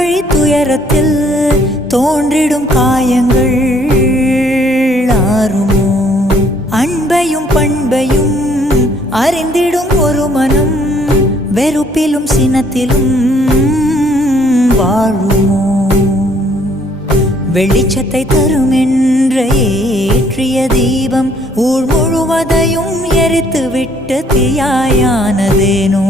வழி துயரத்தில் தோன்றிடும் காயங்கள் ஆறுமோ? அன்பையும் பண்பையும் அறிந்திடும் ஒரு மனம் வெறுப்பிலும் சினத்திலும் வாழுமோ? வெளிச்சத்தை தரும் என்ற ஏற்றிய தீபம் ஊர் முழுவதையும் எரித்து விட்டு தீயாயானதேனோ?